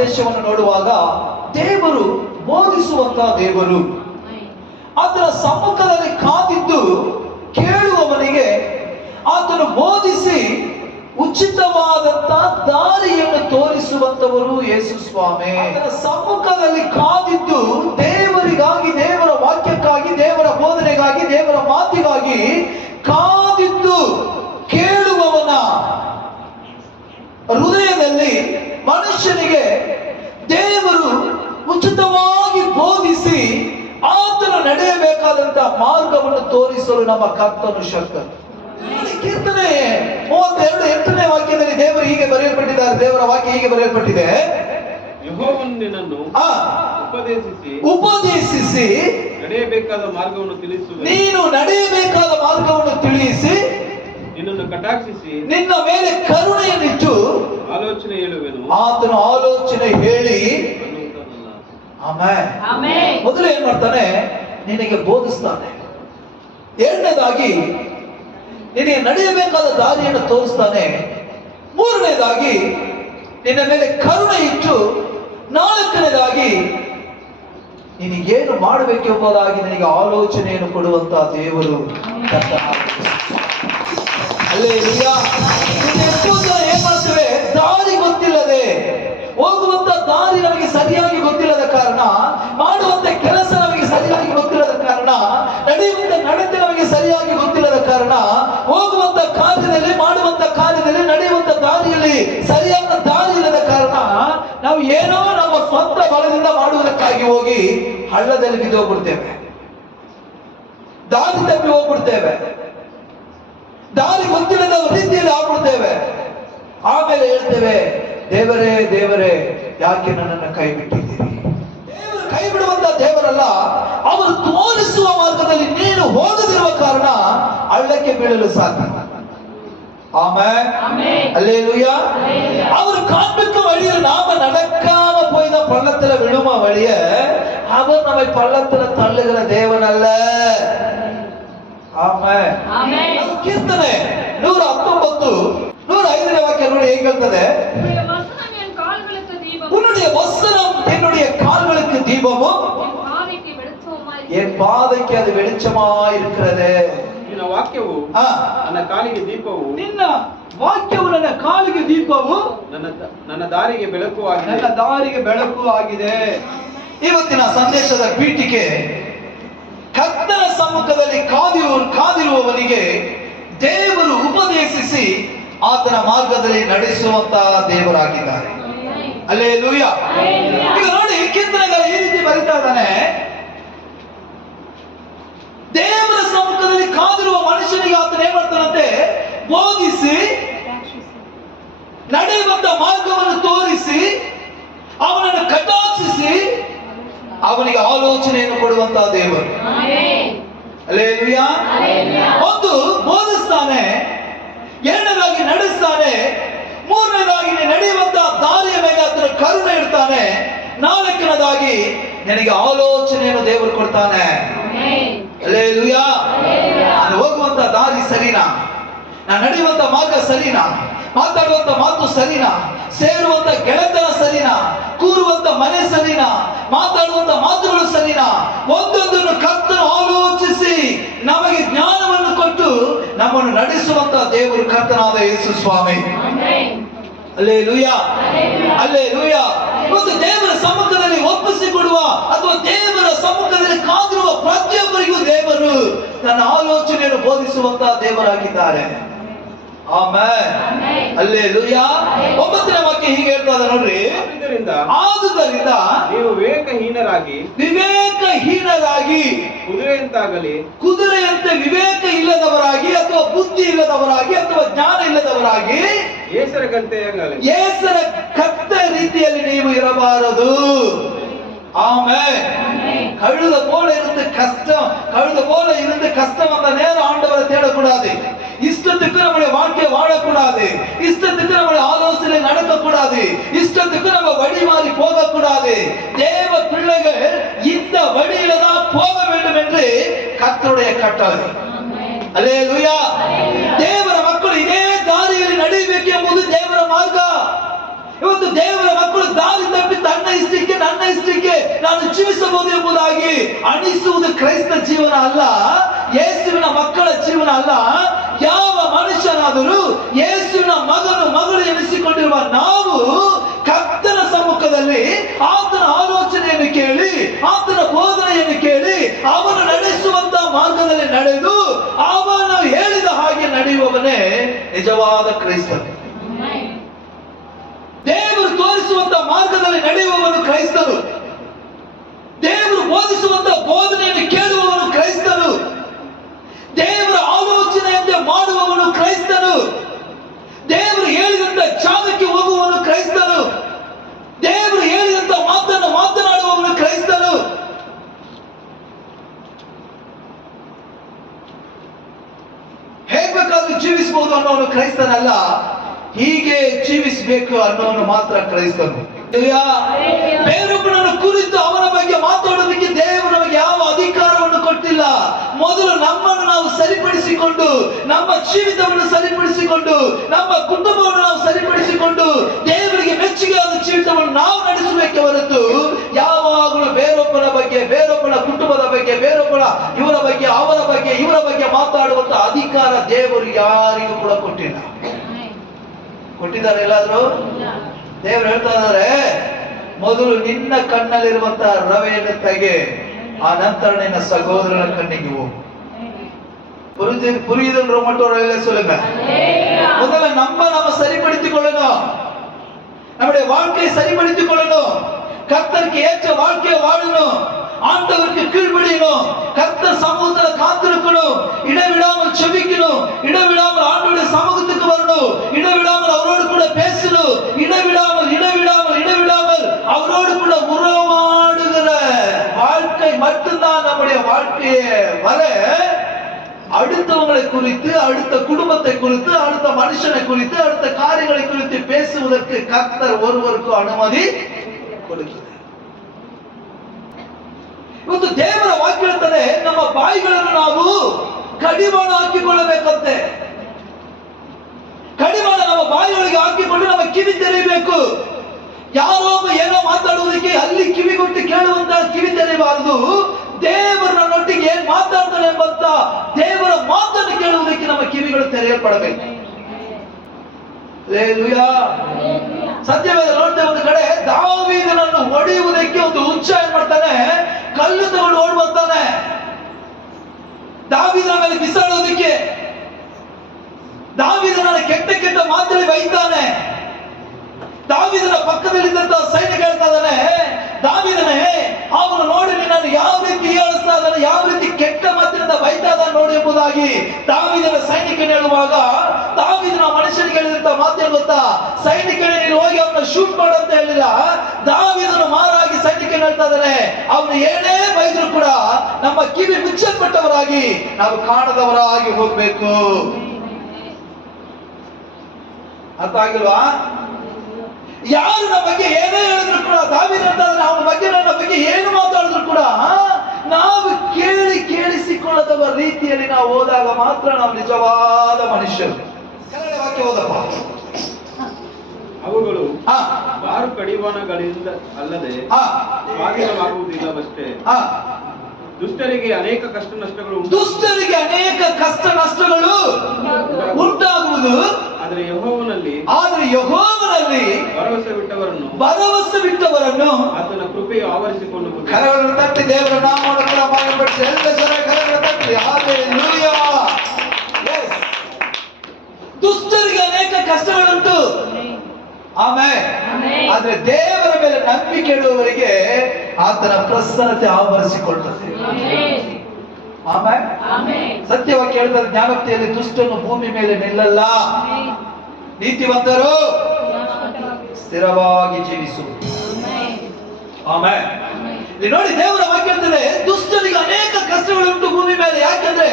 ಉದ್ದೇಶವನ್ನು ನೋಡುವಾಗ ದೇವರು ಬೋಧಿಸುವಂತಹ ದೇವರು. ಆತನ ಸಮ್ಮುಖದಲ್ಲಿ ಕಾದಿದ್ದು ಕೇಳುವವನಿಗೆ ಆತನು ಬೋಧಿಸಿ ಉಚಿತವಾದಂತ ದಾರಿಯನ್ನು ತೋರಿಸುವಂತವರು ಯೇಸು ಸ್ವಾಮಿ. ಆತನ ಸಮ್ಮುಖದಲ್ಲಿ ಕಾದಿದ್ದು ದೇವರಿಗಾಗಿ, ದೇವರ ವಾಕ್ಯಕ್ಕಾಗಿ, ದೇವರ ಬೋಧನೆಗಾಗಿ, ದೇವರ ಮಾತಿಗಾಗಿ ಕಾದಿದ್ದು ಕೇಳುವವನ ಹೃದಯದಲ್ಲಿ ಮನುಷ್ಯನಿಗೆ ದೇವರು ಉಚಿತವಾಗಿ ಬೋಧಿಸಿ ಆತನು ನಡೆಯಬೇಕಾದಂತ ಮಾರ್ಗವನ್ನು ತೋರಿಸಲು ನಮ್ಮ ಕರ್ತನು ಶಕ್ತನು. ಕೀರ್ತನೆ 32:8ನೇ ವಾಕ್ಯದಲ್ಲಿ ದೇವರು ಹೀಗೆ ಬರೆಯಲ್ಪಟ್ಟಿದ್ದಾರೆ. ದೇವರ ವಾಕ್ಯ ಹೀಗೆ ಬರೆಯಲ್ಪಟ್ಟಿದೆ, ಯೆಹೋವನು ನಿನ್ನನ್ನು ಉಪದೇಶಿಸಿ ನಡೆಯಬೇಕಾದ ಮಾರ್ಗವನ್ನು ತಿಳಿಸುವನು. ನೀನು ನಡೆಯಬೇಕಾದ ಮಾರ್ಗವನ್ನು ತಿಳಿಸಿ ನಿನ್ನನ್ನು ಕಟಾಕ್ಷಿಸಿ ನಿನ್ನ ಮೇಲೆ ಕರುಣೆಯನ್ನಿಟ್ಟು ಆಲೋಚನೆ ಹೇಳುವೆನು. ಆತನು ಆಲೋಚನೆ ಹೇಳಿ ಆಮೆನ್. ಮೊದಲು ಏನ್ ಮಾಡ್ತಾನೆ? ನಿನಗೆ ಬೋಧಿಸ್ತಾನೆ. ಎರಡನೇದಾಗಿ ನಿನಗೆ ನಡೆಯಬೇಕಾದ ದಾರಿಯನ್ನು ತೋರಿಸ್ತಾನೆ. ಮೂರನೇದಾಗಿ ನಿನ್ನ ಮೇಲೆ ಕರುಣೆ ಇಟ್ಟು, ನಾಲ್ಕನೇದಾಗಿ ನಿನಗೇನು ಮಾಡಬೇಕೆಂಬುದಾಗಿ ನಿನಗೆ ಆಲೋಚನೆಯನ್ನು ಕೊಡುವಂತಹ ದೇವರು. ಹಲ್ಲೆಲೂಯಾ. ಏನ್ ಮಾಡ್ತೇವೆ? ದಾರಿ ಗೊತ್ತಿಲ್ಲದೆ ಹೋಗುವಂತ ದಾರಿ ನಮಗೆ ಸರಿಯಾಗಿ ಗೊತ್ತಿಲ್ಲದ ಕಾರಣ, ಮಾಡುವಂತ ಕೆಲಸ ನಮಗೆ ಸರಿಯಾಗಿ ಗೊತ್ತಿಲ್ಲದ ಕಾರಣ, ನಡೆಯುವಂತ ನಡತೆ ನಮಗೆ ಸರಿಯಾಗಿ ಗೊತ್ತಿಲ್ಲದ ಕಾರಣ, ಹೋಗುವಂತ ಕಾರ್ಯದಲ್ಲಿ, ಮಾಡುವಂತ ಕಾರ್ಯದಲ್ಲಿ, ನಡೆಯುವಂತ ದಾರಿಯಲ್ಲಿ ಸರಿಯಾದ ದಾರಿ ಇಲ್ಲದ ಕಾರಣ ನಾವು ಏನೋ ನಮ್ಮ ಸ್ವಂತ ಬಲದಿಂದ ಮಾಡುವುದಕ್ಕಾಗಿ ಹೋಗಿ ಹಳ್ಳದಲ್ಲಿ ಬಿದ್ದು ಹೋಗ್ಬಿಡ್ತೇವೆ, ದಾರಿ ತಪ್ಪಿ ಹೋಗ್ಬಿಡ್ತೇವೆ, ದಾರಿ ಗೊತ್ತಿಲ್ಲದ ರೀತಿಯಲ್ಲಿ ಆಗ್ಬಿಡ್ತೇವೆ. ಆಮೇಲೆ ಹೇಳ್ತೇವೆ, ದೇವರೇ ದೇವರೇ ಯಾಕೆ ನನ್ನನ್ನು ಕೈ ಬಿಟ್ಟಿದ್ದೀರಿ? ದೇವರು ಕೈ ಬಿಡುವಂತ ದೇವರಲ್ಲ, ಅವರು ತೋರಿಸುವ ಮಾರ್ಗದಲ್ಲಿ ನೀನು ಹೋಗದಿರುವ ಕಾರಣ ಹಳ್ಳಕ್ಕೆ ಬೀಳಲು ಸಾಧ್ಯ. ஆமென் அல்லேலூயா. அவர் காண்பிக்கும் வழியில் நாம நடக்காம போய் தான் பள்ளத்துல விழுமா வழிய, அவர் நம்மை பள்ளத்துல தள்ளுகிற தேவன் அல்ல. ஆமென் ஆமென். கீர்த்தನೆ 119 105ನೇ ವಾಕ್ಯ ನೋಡಿ ಹೇಗೆ ಹೇಳ್ತದೆ, உன்னுடைய வசனம் என்னுடைய கால்களுக்கு தீபமும் என் பாதைக்கு அது வெளிச்சமாய் இருக்கிறது. ನಿನ್ನ ವಾಕ್ಯವು ನನ್ನ ಕಾಲಿಗೆ ದೀಪವು, ನಿನ್ನ ವಾಕ್ಯವು ನನ್ನ ಕಾಲಿಗೆ ದೀಪವು, ನನ್ನ ದಾರಿಗೆ ಬೆಳಕು ಆಗಿದೆ, ನನ್ನ ದಾರಿಗೆ ಬೆಳಕು ಆಗಿದೆ. ಇವತ್ತಿನ ಸಂದೇಶದ ಪೀಠಿಕೆ, ಕರ್ತನ ಸಮ್ಮುಖದಲ್ಲಿ ಕಾದಿರುವವನಿಗೆ ದೇವರು ಉಪದೇಶಿಸಿ ಆತನ ಮಾರ್ಗದಲ್ಲಿ ನಡೆಸುವಂತಹ ದೇವರಾಗಿದ್ದಾರೆ. ಹಲ್ಲೆಲೂಯಾ. ಈಗ ನೋಡಿ, ಕೀರ್ತನೆಗಾರ ಈ ರೀತಿ ಬರೀತಾ ಇದ್ದಾನೆ, ದೇವರ ಸಮ್ಮುಖದಲ್ಲಿ ಕಾದಿರುವ ಮನುಷ್ಯನಿಗೆ ಆತನ ಏನ್ ಮಾಡ್ತಾನಂತೆ? ಬೋಧಿಸಿ ನಡೆಯುವಂತ ಮಾರ್ಗವನ್ನು ತೋರಿಸಿ ಅವನನ್ನು ಕಟಾಕ್ಷಿಸಿ ಅವನಿಗೆ ಆಲೋಚನೆಯನ್ನು ಕೊಡುವಂತಹ ದೇವರು. ಹಲ್ಲೆಲೂಯಾ. ಒಂದು ಬೋಧಿಸ್ತಾನೆ, ಎರಡನೇದಾಗಿ ನಡೆಸ್ತಾನೆ, ಮೂರನೇದಾಗಿ ನಡೆಯುವಂತ ದಾರಿಯ ಮೇಲೆ ಆತನ ಕರುಣೆ ಇಡ್ತಾನೆ, ನಾಲ್ಕನೇದಾಗಿ ನಿನಗೆ ಆಲೋಚನೆಯನ್ನು ದೇವರು ಕೊಡ್ತಾನೆ. ಹಲ್ಲೆಲೂಯಾ. ನಾನು ಹೋಗುವಂತ ದಾರಿ ಸರಿನಾ? ನಾನು ನಡೆಯುವಂತ ಮಾರ್ಗ ಸರಿನಾ? ಮಾತಾಡುವಂತ ಮಾತು ಸರಿನಾ? ಸೇರುವಂತ ಗೆಳೆತನ ಸರಿನಾ? ಕೂರುವಂತ ಮನೆ ಸರಿನಾ? ಮಾತಾಡುವಂತ ಮಾತುಗಳು ಸರಿನಾ? ಒಂದೊಂದನ್ನು ಕರ್ತನು ಆಲೋಚಿಸಿ ನಮಗೆ ಜ್ಞಾನವನ್ನು ಕೊಟ್ಟು ನಮ್ಮನ್ನು ನಡೆಸುವಂತ ದೇವರು ಕರ್ತನಾದ ಯೇಸು ಸ್ವಾಮಿ. Hallelujah hallelujah. ಒಂದು ದೇವರ ಸಮ್ಮುಖದಲ್ಲಿ ಒಪ್ಪಿಸಿಕೊಡುವ ಅಥವಾ ದೇವರ ಸಮ್ಮುಖದಲ್ಲಿ ಕಾದಿರುವ ಪ್ರತಿಯೊಬ್ಬರಿಗೂ ದೇವರು ತನ್ನ ಆಲೋಚನೆಯನ್ನು ಬೋಧಿಸುವಂತಹ ದೇವರಾಗಿದ್ದಾರೆ. Amen hallelujah. 9ನೇ ವಾಕ್ಯ ಹೀಗೆ ಹೇಳ್ತದೆ ನೋಡ್ರಿ, ಆದುದರಿಂದ ನೀವು ವಿವೇಕಹೀನರಾಗಿ ಕುದುರೆಯಂತೆ ವಿವೇಕ ಇಲ್ಲದವರಾಗಿ ಅಥವಾ ಬುದ್ಧಿ ಇಲ್ಲದವರಾಗಿ ಅಥವಾ ಜ್ಞಾನ ಇಲ್ಲದವರಾಗಿ ಏಸರ ಕತ್ತೆ ರೀತಿಯಲ್ಲಿ ನೀವು ಇರಬಾರದು. ஆமென். கழுத போல இருந்து கஷ்டம், கழுத போல இருந்து கஷ்டம் வந்த நேரம் ஆண்டவரை தேடக்கூடாது. இஷ்டத்துக்கு நம்முடைய வாழ்க்கையை வாழக்கூடாது, இஷ்டத்துக்கு நம்முடைய ஆலோசனை நடக்கக்கூடாது, இஷ்டத்துக்கு நம்ம வழி மாறி போகக்கூடாது. தேவ பிள்ளைகள் இந்த வழியில தான் போக வேண்டும் என்று கர்த்தருடைய கட்டளை. அல்லேலூயா. ದೇವರ ಮಕ್ಕಳು ಇದೇ ದಾರಿಯಲ್ಲಿ ನಡೆಯಬೇಕೆಂಬುದು ದೇವರ ಮಾರ್ಗ. ಇವತ್ತು ದೇವರ ಮಕ್ಕಳು ದಾರಿ ತಪ್ಪಿ ಇಷ್ಟಕ್ಕೆ ನಾನು ಜೀವಿಸಬಹುದು ಎಂಬುದಾಗಿ ಅನಿಸುವುದು ಕ್ರೈಸ್ತ ಜೀವನ ಅಲ್ಲ, ಯೇಸುವಿನ ಮಕ್ಕಳ ಜೀವನ ಅಲ್ಲ. ಯಾವ ಮನುಷ್ಯನಾದರೂ ಯೇಸುವಿನ ಮಗಳು ಎನಿಸಿಕೊಂಡಿರುವ ನಾವು ಕರ್ತನ ಸಮ್ಮುಖದಲ್ಲಿ ಆತನ ಆಲೋಚನೆಯನ್ನು ಕೇಳಿ, ಆತನ ಬೋಧನೆಯನ್ನು ಕೇಳಿ, ಅವನು ನಡೆಸುವಂತ ಮಾರ್ಗದಲ್ಲಿ ನಡೆದು ಅವನು ಹೇಳಿದ ಹಾಗೆ ನಡೆಯುವವನೇ ನಿಜವಾದ ಕ್ರೈಸ್ತನು. ದೇವರು ತೋರಿಸುವಂತ ಮಾರ್ಗದಲ್ಲಿ ನಡೆಯುವವನು ಕ್ರೈಸ್ತನು. ದೇವರು ಬೋಧಿಸುವಂತ ಬೋಧನೆಯನ್ನು ಕೇಳುವವನು ಕ್ರೈಸ್ತನು. ದೇವರ ಆಲೋಚನೆಯಂತೆ ಮಾಡುವವನು ಕ್ರೈಸ್ತನು. ದೇವರು ಹೇಳಿದಂತ ಜಾಗಕ್ಕೆ ಹೋಗುವವನು ಕ್ರೈಸ್ತನು. ದೇವರು ಹೇಳಿದಂತ ಮಾತನ್ನು ಮಾತನಾಡುವವನು ಕ್ರೈಸ್ತನು. ಹೇಗಬೇಕಾದ್ರೂ ಜೀವಿಸಬಹುದು ಅನ್ನೋನು ಕ್ರೈಸ್ತನಲ್ಲ, ಹೀಗೆ ಜೀವಿಸಬೇಕು ಅನ್ನೋನು ಮಾತ್ರ ಕ್ರೈಸ್ತನು. ಬೇರೊಬ್ಬನನ್ನು ಕುರಿತು ಅವನ ಬಗ್ಗೆ ಮಾತಾಡೋದಕ್ಕೆ ದೇವರು ನಮಗೆ ಯಾವ ಅಧಿಕಾರವನ್ನು ಕೊಟ್ಟಿಲ್ಲ. ಮೊದಲು ನಮ್ಮನ್ನು ನಾವು ಸರಿಪಡಿಸಿಕೊಂಡು, ನಮ್ಮ ಜೀವಿತವನ್ನು ಸರಿಪಡಿಸಿಕೊಂಡು, ನಮ್ಮ ಕುಟುಂಬವನ್ನು ನಾವು ಸರಿಪಡಿಸಿಕೊಂಡು ದೇವರಿಗೆ ಮೆಚ್ಚುಗೆಯಾದ ಜೀವಿತವನ್ನು ನಾವು ನಡೆಸಬೇಕೆ ಹೊರತು ಯಾವಾಗಲೂ ಬೇರೊಬ್ಬನ ಬಗ್ಗೆ, ಬೇರೊಬ್ಬನ ಕುಟುಂಬದ ಬಗ್ಗೆ, ಬೇರೊಬ್ಬನ ಇವರ ಬಗ್ಗೆ, ಅವರ ಬಗ್ಗೆ, ಇವರ ಬಗ್ಗೆ ಮಾತಾಡುವಂತ ಅಧಿಕಾರ ದೇವರು ಯಾರಿಗೂ ಕೂಡ ಕೊಟ್ಟಿಲ್ಲ. ಕೊಟ್ಟಿದ್ದಾರೆ ಎಲ್ಲಾದ್ರೂ? ದೇವರು ಹೇಳ್ತಾ ಇದ್ದಾರೆ, ಮೊದಲು ನಿನ್ನ ಕಣ್ಣಲ್ಲಿರುವಂತಹ ರವೆಯನ್ನು ತೆಗೆ, ಆ ನಂತರ ನಿನ್ನ ಸಹೋದರನ ಕಣ್ಣಿಗೆ ಹೋಗು. புரியுதுன்ற மட்டும் சொல்லுங்க. முதல்ல நம்ம சரிப்படுத்திக் நம்முடைய வாழ்க்கையை சரிப்படுத்திக் கொள்ளணும். கர்த்தருக்கு ஏற்ற வாழ்க்கையை வாழணும். ஆண்டவருக்கு கீழ்ப்படியணும். கர்த்தர் சமூகத்துல காத்திருக்கணும். இடைவிடாமல் செபிக்கணும். இடைவிடாமல் ஆண்டவருடைய சமூகத்துக்கு வரணும். இடைவிடாமல் அவரோடு கூட பேசணும். இடைவிடாமல் அவரோடு கூட உறவாடுகிற வாழ்க்கை மட்டும்தான் நம்முடைய வாழ்க்கையை வர அடுத்தவங்களை குறித்து, அடுத்த குடும்பத்தை குறித்து, அடுத்த மனுஷனை குறித்து, அடுத்த காரியங்களை குறித்து பேசுவதற்கு கர்த்தர் ஒருவருக்கு ಅನುಮತಿ ಕೊಡುತ್ತದೆ. ಇವತ್ತು ದೇವರ ವಾಕ್ಯ ಹೇಳ್ತಾರೆ, ನಮ್ಮ ಬಾಯಿಗಳನ್ನು ನಾವು ಕಡಿವಾಣ ಹಾಕಿಕೊಳ್ಳಬೇಕಂತೆ. ಕಡಿವಾಣ ನಮ್ಮ ಬಾಯಿಯೊಳಗೆ ಹಾಕಿಕೊಂಡು ನಮ್ಮ ಕಿವಿ ತೆರೆಯಬೇಕು. ಯಾರೋ ಏನೋ ಮಾತಾಡುವುದಕ್ಕೆ ಅಲ್ಲಿ ಕಿವಿಗೊಟ್ಟು ಕೇಳುವಂತ ಕಿವಿ ತೆರೆಯಬಾರದು. ದೇವರನ್ನೊಟ್ಟಿಗೆ ಏನ್ ಮಾತಾಡ್ತಾನೆ ಎಂಬಂತ ದೇವರ ಮಾತನ್ನು ಕೇಳುವುದಕ್ಕೆ ನಮ್ಮ ಕಿವಿಗಳು ತೆರೆಯಲ್ಪಡಬೇಕು. ಸತ್ಯವೇದ ನೋಡ್ತೇವೆ, ಒಂದು ಕಡೆ ದಾವೀದನನ್ನು ಹೊಡೆಯುವುದಕ್ಕೆ ಒಂದು ಉಚ್ಚಾರ ಮಾಡ್ತಾನೆ, ಕಲ್ಲು ತಗೊಂಡು ಓಡ್ ಬರ್ತಾನೆ ದಾವೀದನ ಮೇಲೆ ಬಿಸಾಡುವುದಕ್ಕೆ. ದಾವೀದನ ಕೆಟ್ಟ ಮಾತಲ್ಲಿ ಬೈತಾನೆ. ದಾವೀದನ ಪಕ್ಕದಲ್ಲಿದ್ದಂತ ಸೈನಿಕ ಹೇಳ್ತಾ ಇದ್ದಾನೆ, ದಾವೀದನೇ ಅವನು ನೋಡಿ ನಾನು ಯಾವ ರೀತಿ ಹೇಳಿಸ್ತಾ ಇದ್ದಾನೆ, ಯಾವ ರೀತಿ ಕೆಟ್ಟ ಮಾತಿನಿಂದ ಬೈತಾ ಇದ್ದಾನೆ ನೋಡಿ ಎಂಬುದಾಗಿ ದಾವೀದನ ಸೈನಿಕನ ಹೇಳುವಾಗ, ದಾವೀದನ ಮನುಷ್ಯನಿಗೆ ಹೇಳಿದಂತ ಮಾತೇನು ಗೊತ್ತಾ? ಸೈನಿಕನೇ ನೀನು ಹೋಗಿ ಅವನ್ನ ಶೂಟ್ ಮಾಡಂತ ಹೇಳಿಲ್ಲ. ದಾವೀದನು ಮಾರಾಗಿ ಸೈನಿಕನ ಹೇಳ್ತಾ ಇದ್ದಾನೆ, ಅವನು ಏನೇ ಬೈದ್ರು ಕೂಡ ನಮ್ಮ ಕಿವಿ ಮುಚ್ಚಲ್ಪಟ್ಟವರಾಗಿ ನಾವು ಕಾಣದವರಾಗಿ ಹೋಗ್ಬೇಕು. ಅರ್ಥ ಆಗಿಲ್ವಾ? ಯಾರು ನಮ್ಮ ಬಗ್ಗೆ ಏನೇ ಹೇಳಿದ್ರು ಕೂಡ, ದಾವೀದ ಹೇಳ್ತಾದ್ರೆ ಅವನ ಬಗ್ಗೆ ನನ್ನ ಬಗ್ಗೆ ಏನು ಮಾತಾಡಿದ್ರು ಕೂಡ ನಾವು ಕೇಳಿಸಿಕೊಳ್ಳದವ ರೀತಿಯಲ್ಲಿ ನಾವು ಹೋದಾಗ ಮಾತ್ರ ನಾವು ನಿಜವಾದ ಮನುಷ್ಯರು. ಕನ್ನಡ ವಾಕ್ಯ ಹೋದಪ್ಪ. ಅವುಗಳು ಬಾರು ಕಡಿವಾಣಗಳಿಂದ ಅಲ್ಲದೆ ಸ್ವಾಧೀನವಾಗುವುದಿಲ್ಲವಷ್ಟೇ. ದುಷ್ಟರಿಗೆ ಅನೇಕ ಕಷ್ಟ ನಷ್ಟಗಳು ಉಂಟಾಗುವುದು. ಆದರೆ ಯೆಹೋವನಲ್ಲಿ ಭರವಸೆ ಬಿಟ್ಟವರನ್ನು ಆತನ ಕೃಪೆಯು ಆವರಿಸಿಕೊಳ್ಳುವುದು. ಕರಗಳನ್ನು ತಟ್ಟಿ ದೇವರ ನಾಮವನ್ನು ಕೂಡ ಮಹಿಮೆಪಡಿಸಿ ಎಲ್ಲ ಜನ ಕರಗಳನ್ನು ತಟ್ಟಿ. ಹಲ್ಲೆಲೂಯಾ. ದುಷ್ಟರಿಗೆ ಅನೇಕ ಕಷ್ಟಗಳುಂಟು, ಆಮೆನ್. ಆದ್ರೆ ದೇವರ ಮೇಲೆ ನಂಬಿಕೆ ಇಡುವವರಿಗೆ ಆತನ ಪ್ರಸನ್ನತೆ ಆವರಿಸಿಕೊಳ್ಳುತ್ತದೆ. ಆಮೆನ್. ಸತ್ಯವಾಗಿ ಹೇಳ್ತಾರೆ, ಜ್ಞಾನೋಕ್ತಿಯಲ್ಲಿ ದುಷ್ಟನು ಭೂಮಿ ಮೇಲೆ ನಿಲ್ಲಲ್ಲ, ನೀತಿವಂತರು ಸ್ಥಿರವಾಗಿ ಜೀವಿಸುವುದು. ಆಮೆನ್. ನೋಡಿ, ದೇವರ ವಾಕ್ಯ ಹೇಳ್ತದೆ, ದುಷ್ಟನಿಗೆ ಅನೇಕ ಕಷ್ಟಗಳುಂಟು ಭೂಮಿ ಮೇಲೆ. ಯಾಕಂದ್ರೆ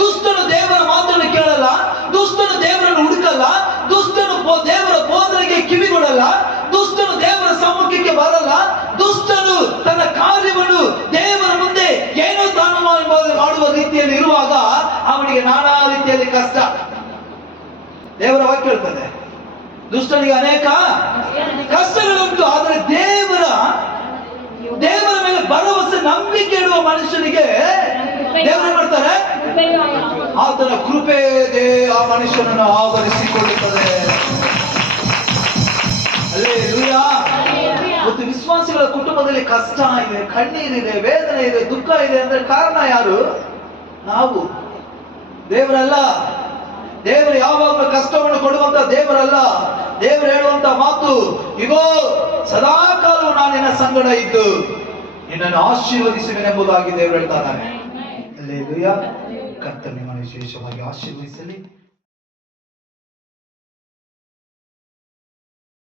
ದುಷ್ಟನು ದೇವರ ಮಾತನ್ನು ಕೇಳಲ್ಲ, ದುಷ್ಟನು ದೇವರನ್ನು ಹುಡುಕಲ್ಲ, ದುಷ್ಟನು ದೇವರ ಬೋಧನೆಗೆ ಕಿವಿಗೊಡಲ್ಲ, ದುಷ್ಟನು ದೇವರ ಸಮ್ಮುಖಕ್ಕೆ ಬರಲ್ಲ. ದುಷ್ಟನು ತನ್ನ ಕಾರ್ಯವನ್ನು ದೇವರ ಮುಂದೆ ಏನೋ ತಾನು ಮಾಡುವ ರೀತಿಯಲ್ಲಿ ಇರುವಾಗ ಅವನಿಗೆ ನಾನಾ ರೀತಿಯಲ್ಲಿ ಕಷ್ಟ. ದೇವರ ವಾಕ್ಯ ಹೇಳ್ತದೆ, ದುಷ್ಟನಿಗೆ ಅನೇಕ ಕಷ್ಟಗಳುಂಟು. ಆದರೆ ದೇವರ ಮೇಲೆ ಭರವಸೆ ನಂಬಿಕೆ ಇಡುವ ಮನುಷ್ಯನಿಗೆ ದೇವರು ಏನ್ ಮಾಡ್ತಾರೆ? ಆತನ ಕೃಪೆ ಆ ಮನುಷ್ಯನನ್ನು ಆವರಿಸಿಕೊಳ್ಳುತ್ತದೆ. ಹಲ್ಲೆಲೂಯಾ. ಮತ್ತು ವಿಶ್ವಾಸಿಗಳ ಕುಟುಂಬದಲ್ಲಿ ಕಷ್ಟ ಇದೆ, ಕಣ್ಣೀರಿದೆ, ವೇದನೆ ಇದೆ, ದುಃಖ ಇದೆ ಅಂದ್ರೆ ಕಾರಣ ಯಾರು? ನಾವು, ದೇವರಲ್ಲ. ದೇವರು ಯಾವಾಗಲೂ ಕಷ್ಟವನ್ನು ಕೊಡುವಂತ ದೇವರಲ್ಲ. ದೇವರು ಹೇಳುವಂತ ಮಾತು, ಇಗೋ ಸದಾಕಾಲವು ನಾನು ನಿನ್ನ ಸಂಗಡ ಇದ್ದು ನಿನ್ನನ್ನು ಆಶೀರ್ವದಿಸುವೆನೆಂಬುದಾಗಿ ದೇವರು ಹೇಳ್ತಾ ಇದ್ದಾನೆ. ಹಲ್ಲೆಲೂಯಾ. ಕರ್ತನೇ ವಿಶೇಷವಾಗಿ ಆಶೀರ್ವದಿಸಲಿ.